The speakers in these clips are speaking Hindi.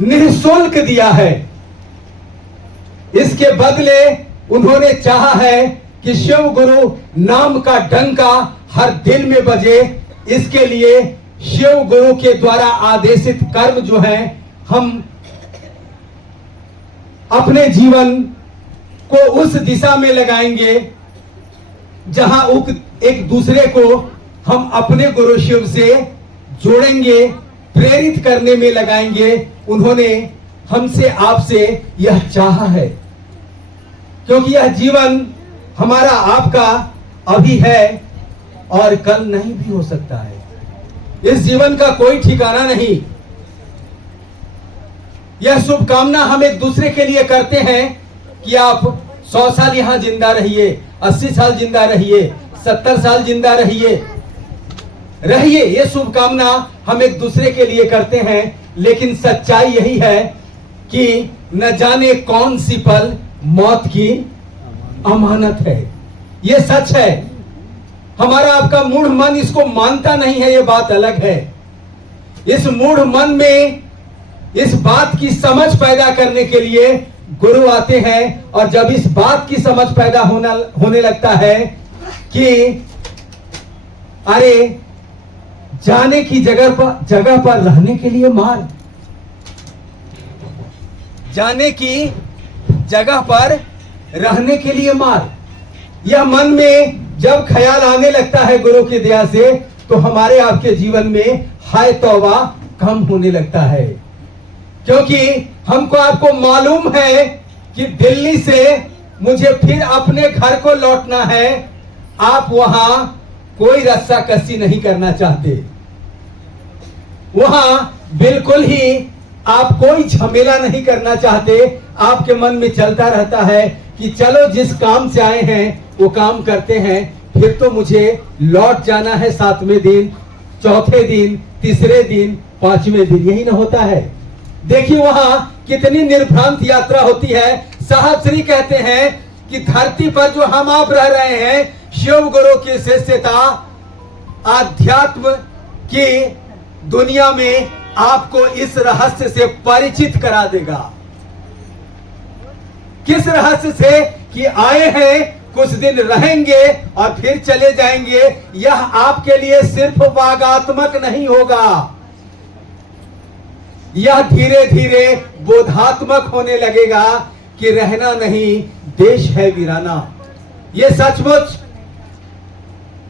निःशुल्क दिया है। इसके बदले उन्होंने चाहा है कि शिव गुरु नाम का डंका हर दिल में बजे। इसके लिए शिव गुरु के द्वारा आदेशित कर्म जो है, हम अपने जीवन को उस दिशा में लगाएंगे जहां एक दूसरे को हम अपने गुरु शिव से जोड़ेंगे, प्रेरित करने में लगाएंगे। उन्होंने हमसे आपसे यह चाहा है, क्योंकि यह जीवन हमारा आपका अभी है और कल नहीं भी हो सकता है। इस जीवन का कोई ठिकाना नहीं। यह शुभकामना हम एक दूसरे के लिए करते हैं कि आप 100 साल यहां जिंदा रहिए, 80 साल जिंदा रहिए, 70 साल जिंदा रहिए। ये शुभकामना हम एक दूसरे के लिए करते हैं, लेकिन सच्चाई यही है कि न जाने कौन सी पल मौत की अमानत है। ये सच है। हमारा आपका मूढ़ मन इसको मानता नहीं है, ये बात अलग है। इस मूढ़ मन में इस बात की समझ पैदा करने के लिए गुरु आते हैं, और जब इस बात की समझ पैदा होने लगता है कि अरे जाने की जगह पर रहने के लिए मार, जाने की जगह पर रहने के लिए मार, यह मन में जब ख्याल आने लगता है गुरु की दया से, तो हमारे आपके जीवन में हाय तौबा कम होने लगता है। क्योंकि हमको आपको मालूम है कि दिल्ली से मुझे फिर अपने घर को लौटना है। आप वहां कोई रस्सा कस्सी नहीं करना चाहते, वहां बिल्कुल ही आप कोई झमेला नहीं करना चाहते। आपके मन में चलता रहता है कि चलो जिस काम से आए हैं वो काम करते हैं, फिर तो मुझे लौट जाना है 7वें दिन, 4थे दिन, 3रे दिन, 5वें दिन, यही ना होता है। देखिए वहां कितनी निर्भ्रांत यात्रा होती है। साहब श्री कहते हैं कि धरती पर जो हम आप रह रहे हैं, शिव गुरु की शिष्यता आध्यात्म की दुनिया में आपको इस रहस्य से परिचित करा देगा। किस रहस्य से? कि आए हैं, कुछ दिन रहेंगे और फिर चले जाएंगे। यह आपके लिए सिर्फ वागात्मक नहीं होगा, यह धीरे धीरे बोधात्मक होने लगेगा कि रहना नहीं, देश है वीराना। यह सचमुच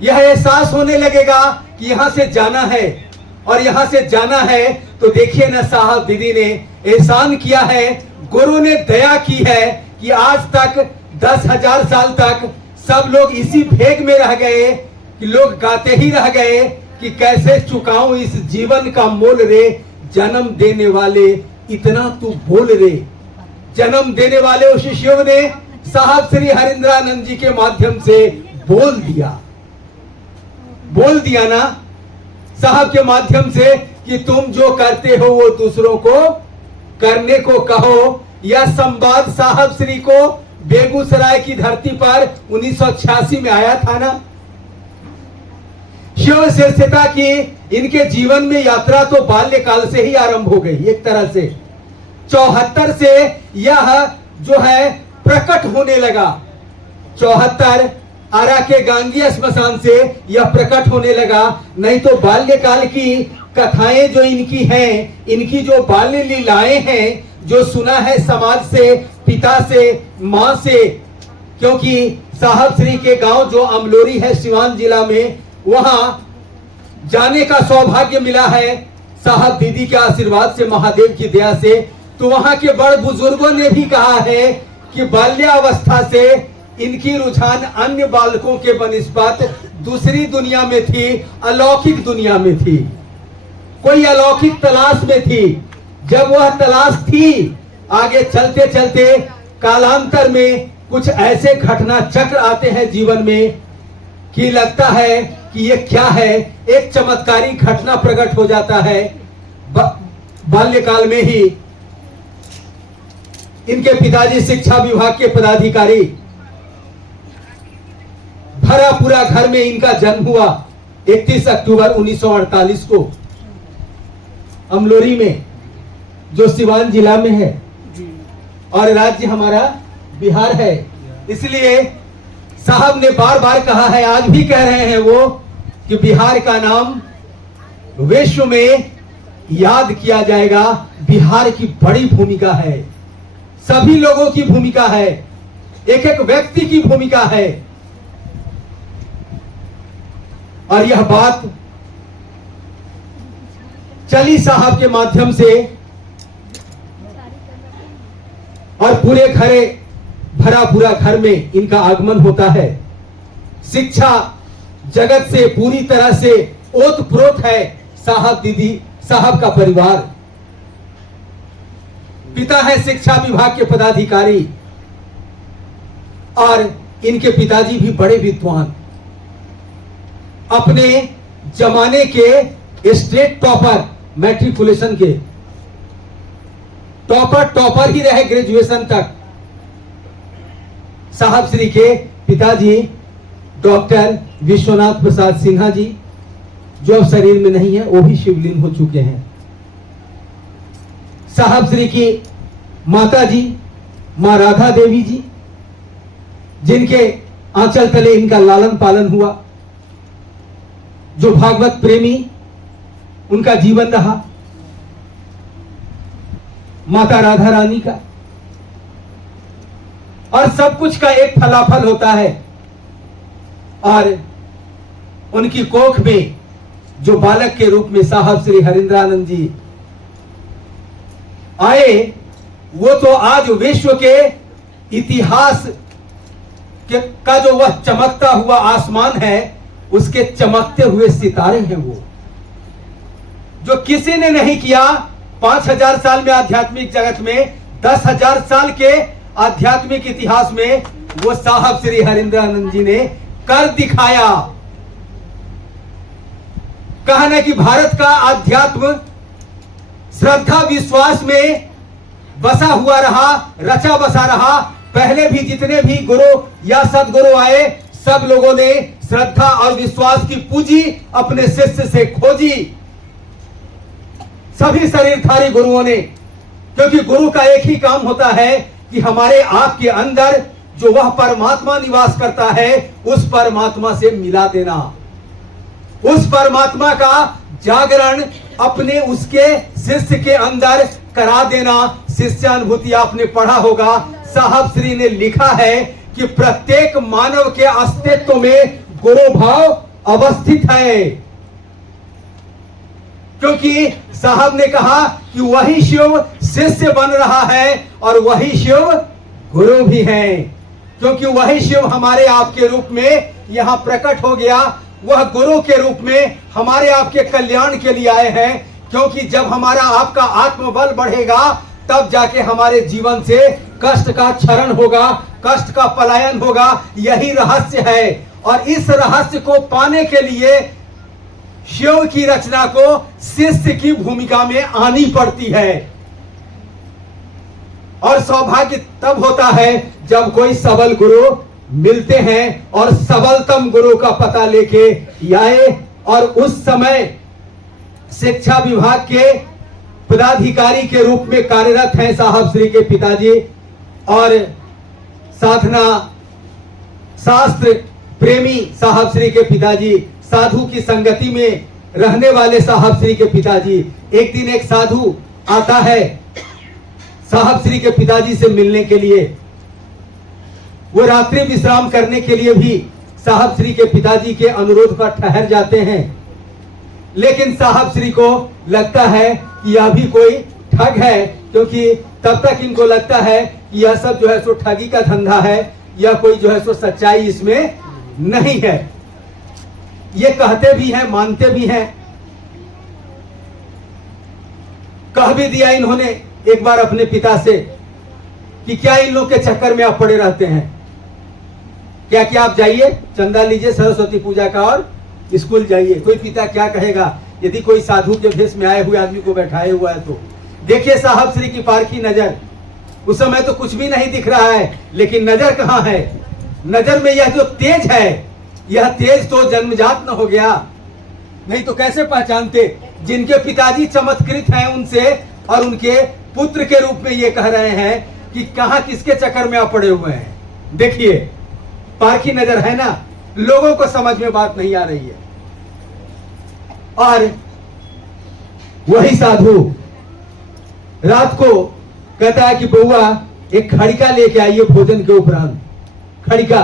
यह एहसास होने लगेगा कि यहां से जाना है, और यहां से जाना है तो देखिए ना, साहब दीदी ने एहसान किया है, गुरु ने दया की है कि आज तक 10,000 साल तक सब लोग इसी भेग में रह गए कि लोग गाते ही रह गए कि कैसे चुकाऊं इस जीवन का मोल रे, जन्म देने वाले इतना तू बोल रे। जन्म देने वाले उस शिष्यों ने साहब श्री हरिंद्रानंद जी के माध्यम से बोल दिया ना साहब के माध्यम से कि तुम जो करते हो वो दूसरों को करने को कहो। यह संवाद साहब श्री को बेगूसराय की धरती पर 1986 में आया था ना। शिव शिष्यता की इनके जीवन में यात्रा तो बाल्यकाल से ही आरंभ हो गई। एक तरह से 74 से यह जो है प्रकट होने लगा। 74 आरा के गांगी स्मशान से यह प्रकट होने लगा। नहीं तो बाल्यकाल की कथाएं जो इनकी हैं, इनकी जो बाल्य लीलाएं हैं, जो सुना है समाज से, पिता से, माँ से, क्योंकि साहब श्री के गांव जो अमलोरी है सिवान जिला में, वहां जाने का सौभाग्य मिला है साहब दीदी के आशीर्वाद से, महादेव की दया से। तो वहां के बड़ बुजुर्गों ने भी कहा है कि बाल्यावस्था से इनकी रुझान अन्य बालकों के बनिस्बत दूसरी दुनिया में थी, अलौकिक दुनिया में थी, कोई अलौकिक तलाश में थी। जब वह तलाश थी, आगे चलते चलते कालांतर में कुछ ऐसे घटना चक्र आते हैं जीवन में कि लगता है कि ये क्या है। एक चमत्कारी घटना प्रकट हो जाता है। बाल्यकाल में ही इनके पिताजी शिक्षा विभाग के पदाधिकारी, भरा पूरा घर में इनका जन्म हुआ 31 अक्टूबर 1948 को अमलोरी में। जो सिवान जिला में है और राज्य हमारा बिहार है। इसलिए साहब ने बार बार कहा है, आज भी कह रहे हैं वो, कि बिहार का नाम विश्व में याद किया जाएगा। बिहार की बड़ी भूमिका है, सभी लोगों की भूमिका है, एक एक व्यक्ति की भूमिका है। और यह बात चली साहब के माध्यम से और पूरे घरे भरा पूरा घर में इनका आगमन होता है। शिक्षा जगत से पूरी तरह से ओतप्रोत है साहब दीदी साहब का परिवार। पिता है शिक्षा विभाग के पदाधिकारी और इनके पिताजी भी बड़े विद्वान, अपने जमाने के स्टेट टॉपर, मैट्रिकुलेशन के टॉपर ही रहे ग्रेजुएशन तक। साहब श्री के पिताजी डॉक्टर विश्वनाथ प्रसाद सिन्हा जी, जो अब शरीर में नहीं है, वो भी शिवलीन हो चुके हैं। साहब श्री की माता जी मां राधा देवी जी, जिनके आंचल तले इनका लालन पालन हुआ, जो भागवत प्रेमी उनका जीवन रहा, माता राधा रानी का। और सब कुछ का एक फलाफल होता है। और उनकी कोख में जो बालक के रूप में साहब श्री हरिंद्रानंद जी आए, वो तो आज विश्व के इतिहास का जो वह चमकता हुआ आसमान है, उसके चमकते हुए सितारे हैं। वो जो किसी ने नहीं किया 5000 साल में आध्यात्मिक जगत में, 10,000 साल के आध्यात्मिक इतिहास में वो साहब श्री हरिंद्रानंद जी ने कर दिखाया। कहना कि भारत का आध्यात्म श्रद्धा विश्वास में बसा हुआ रहा, रचा बसा रहा। पहले भी जितने भी गुरु या सदगुरु आए, सब लोगों ने श्रद्धा और विश्वास की पूंजी अपने शिष्य से खोजी, सभी शरीरधारी गुरुओं ने। क्योंकि गुरु का एक ही काम होता है कि हमारे आपके अंदर जो वह परमात्मा निवास करता है, उस परमात्मा से मिला देना, उस परमात्मा का जागरण अपने उसके शिष्य के अंदर करा देना। शिष्यानुभूति आपने पढ़ा होगा, साहब श्री ने लिखा है कि प्रत्येक मानव के अस्तित्व में गुरु भाव अवस्थित है। क्योंकि साहब ने कहा कि वही शिव शिष्य बन रहा है और वही शिव गुरु भी है। क्योंकि वही शिव हमारे आपके रूप में यहां प्रकट हो गया, वह गुरु के रूप में हमारे आपके कल्याण के लिए आए हैं। क्योंकि जब हमारा आपका आत्मबल बढ़ेगा, तब जाके हमारे जीवन से कष्ट का क्षरण होगा, कष्ट का पलायन होगा। यही रहस्य है। और इस रहस्य को पाने के लिए शिव की रचना को शिष्य की भूमिका में आनी पड़ती है। और सौभाग्य तब होता है जब कोई सबल गुरु मिलते हैं और सबलतम गुरु का पता लेके आए। और उस समय शिक्षा विभाग के पदाधिकारी के रूप में कार्यरत हैं साहब श्री के पिताजी, और साधना शास्त्र प्रेमी साहब श्री के पिताजी, साधु की संगति में रहने वाले साहब श्री के पिताजी। एक दिन एक साधु आता है साहब श्री के पिताजी से मिलने के लिए। वो रात्रि विश्राम करने के लिए भी साहब श्री के पिताजी के अनुरोध पर ठहर जाते हैं। लेकिन साहब श्री को लगता है कि यह भी कोई ठग है, क्योंकि तब तक इनको लगता है कि यह सब जो है सो ठगी का धंधा है, या कोई जो है सो सच्चाई इसमें नहीं है। ये कहते भी हैं, मानते भी हैं। कह भी दिया इन्होंने एक बार अपने पिता से कि क्या इन लोग के चक्कर में आप पड़े रहते हैं, क्या क्या आप जाइए चंदा लीजिए सरस्वती पूजा का और स्कूल जाइए। कोई पिता क्या कहेगा यदि कोई साधु के भेष में आए हुए आदमी को बैठाए हुआ है तो। देखिए साहब श्री की पारखी नजर, उस समय तो कुछ भी नहीं दिख रहा है, लेकिन नजर कहां है। नजर में यह जो तेज है, यह तेज तो जन्मजात न हो गया, नहीं तो कैसे पहचानते। जिनके पिताजी चमत्कृत हैं उनसे और उनके पुत्र के रूप में ये कह रहे हैं कि कहां किसके चक्कर में आप पड़े हुए हैं। देखिए, पारखी नजर है ना, लोगों को समझ में बात नहीं आ रही है। और वही साधु रात को कहता है कि बउआ एक खड़िका लेके आइए भोजन के उपरांत। खड़िका,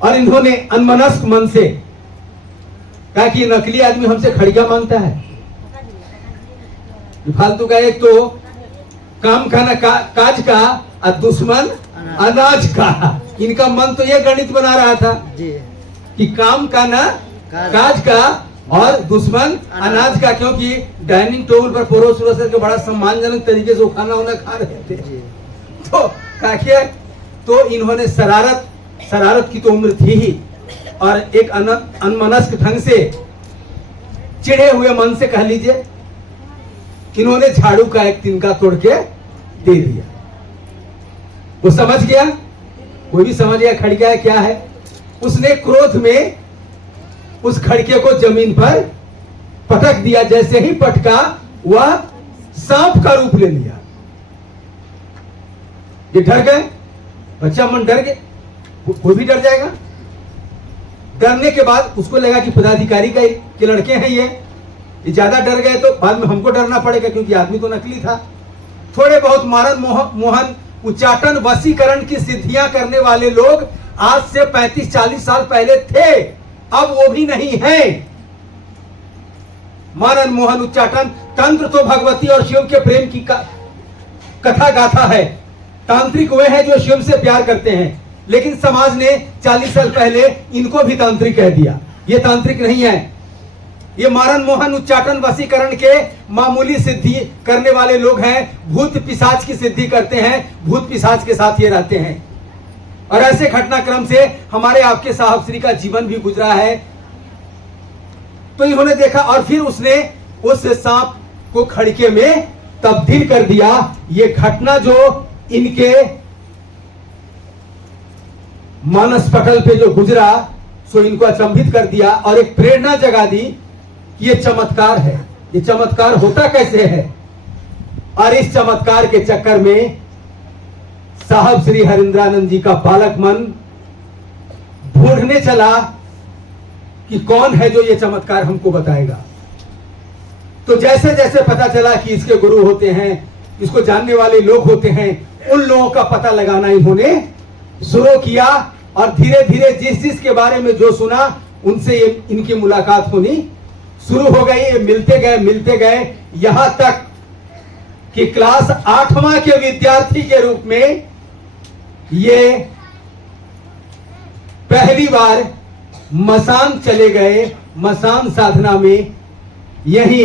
और इन्होंने अनमनस्क मन से कहा कि नकली आदमी हमसे खड़िका मांगता है। फालतू का, एक तो काम खाना काज का और दुश्मन अनाज का। इनका मन तो ये गणित बना रहा था कि काम का ना काज का और दुश्मन अनाज का, क्योंकि डाइनिंग टेबल पर परोस वरोस के बड़ा सम्मानजनक तरीके से खाना उन्हें खा रहे थे। तो काकिया, तो इन्होंने शरारत की तो उम्र थी ही, और एक अनमनस्क ढंग से चिढ़े हुए मन से कह लीजिए, इन्होंने झाड़ू का एक तिनका तोड़ के दे दिया। वो समझ गया, वो भी समझ गया खड़िका क्या है। उसने क्रोध में उस खड़के को जमीन पर पटक दिया। जैसे ही पटका, वह सांप का रूप ले लिया। ये डर गए, बच्चा मन डर गए, कोई भी डर जाएगा। डरने के बाद उसको लगा कि पदाधिकारी के लड़के हैं ये ज्यादा डर गए तो बाद में हमको डरना पड़ेगा, क्योंकि आदमी तो नकली था। थोड़े बहुत मारन मोहन उच्चाटन वशीकरण की सिद्धियां करने वाले लोग आज से 35-40 साल पहले थे, अब वो भी नहीं है। मारन मोहन उच्चाटन तंत्र तो भगवती और शिव के प्रेम की कथा गाथा है। तांत्रिक वे हैं जो शिव से प्यार करते हैं, लेकिन समाज ने 40 साल पहले इनको भी तांत्रिक कह दिया। ये तांत्रिक नहीं है, ये मारन मोहन उच्चाटन वशीकरण के मामूली सिद्धि करने वाले लोग हैं। भूत पिशाच की सिद्धि करते हैं, भूत पिशाच के साथ ये रहते हैं। और ऐसे घटनाक्रम से हमारे आपके साहब श्री का जीवन भी गुजरा है। तो इन्होंने देखा और फिर उसने उस सांप को खड़के में तब्दील कर दिया। ये घटना जो इनके मानस पटल पे जो गुजरा, सो इनको अचंभित कर दिया और एक प्रेरणा जगा दी कि ये चमत्कार है। ये चमत्कार होता कैसे है? और इस चमत्कार के चक्कर में साहब श्री हरिंद्रानंद जी का बालक मन ढूंढने चला कि कौन है जो ये चमत्कार हमको बताएगा। तो जैसे जैसे पता चला कि इसके गुरु होते हैं, इसको जानने वाले लोग होते हैं, उन लोगों का पता लगाना इन्होंने शुरू किया। और धीरे धीरे जिस के बारे में जो सुना, उनसे इनकी मुलाकात होनी शुरू हो गई। ये मिलते गए यहां तक कि क्लास 8वां के विद्यार्थी के रूप में ये पहली बार मसान चले गए। मसान साधना में यही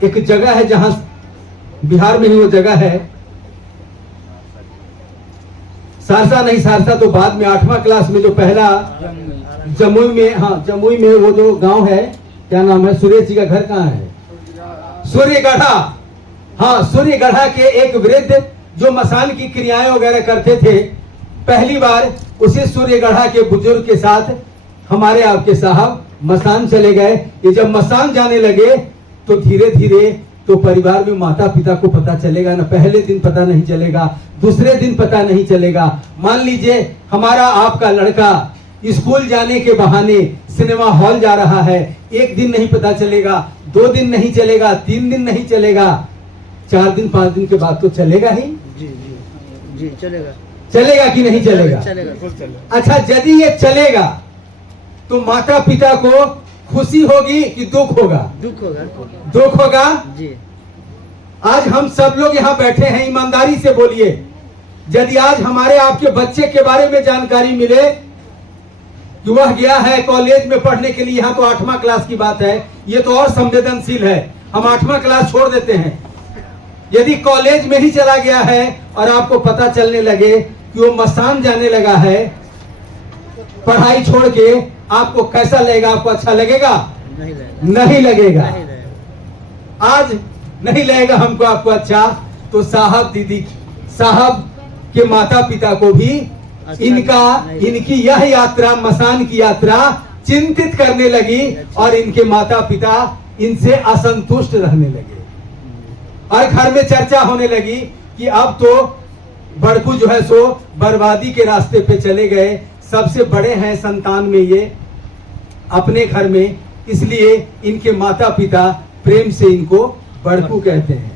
एक जगह है, जहां बिहार में ही वो जगह है, सहरसा नहीं, सहरसा तो बाद में 8वां क्लास में जो पहला जमुई में, हाँ जमुई में वो जो गांव है, क्या नाम है, सुरेश जी का घर कहाँ है, सूर्यगढ़ा। हाँ, सूर्यगढ़ा के एक वृद्ध जो मसान की क्रियाएं वगैरह करते थे, पहली बार उसी सूर्यगढ़ा के बुजुर्ग के साथ हमारे आपके साहब मसान चले गए। ये जब मसान जाने लगे तो धीरे धीरे तो परिवार में माता पिता को पता चलेगा ना। पहले दिन पता नहीं चलेगा, दूसरे दिन पता नहीं चलेगा। मान लीजिए हमारा आपका लड़का स्कूल जाने के बहाने सिनेमा हॉल जा रहा है, एक दिन नहीं पता चलेगा, 2 दिन नहीं चलेगा, 3 दिन नहीं चलेगा, 4 दिन 5 दिन के बाद तो चलेगा ही। जी चलेगा। चलेगा कि नहीं चलेगा? चलेगा। अच्छा, यदि ये चलेगा तो माता पिता को खुशी होगी कि दुख होगा? दुख होगा जी। आज हम सब लोग यहाँ बैठे हैं, ईमानदारी से बोलिए, यदि आज हमारे आपके बच्चे के बारे में जानकारी मिले कि वह गया है कॉलेज में पढ़ने के लिए, यहाँ तो 8वां क्लास की बात है, ये तो और संवेदनशील है, हम 8वां क्लास छोड़ देते हैं। यदि कॉलेज में ही चला गया है और आपको पता चलने लगे कि वो मसान जाने लगा है पढ़ाई छोड़ के, आपको कैसा लगेगा? आपको अच्छा लगेगा? नहीं लगेगा। आज नहीं लगेगा हमको आपको अच्छा, तो साहब दीदी, साहब के माता पिता को भी इनकी यह यात्रा, मसान की यात्रा चिंतित करने लगी और इनके माता पिता इनसे असंतुष्ट रहने लगे और घर में चर्चा होने लगी कि अब तो बड़कू जो है सो बर्बादी के रास्ते पे चले गए, सबसे बड़े हैं संतान में ये अपने घर में, इसलिए इनके माता पिता प्रेम से इनको बड़कू कहते हैं।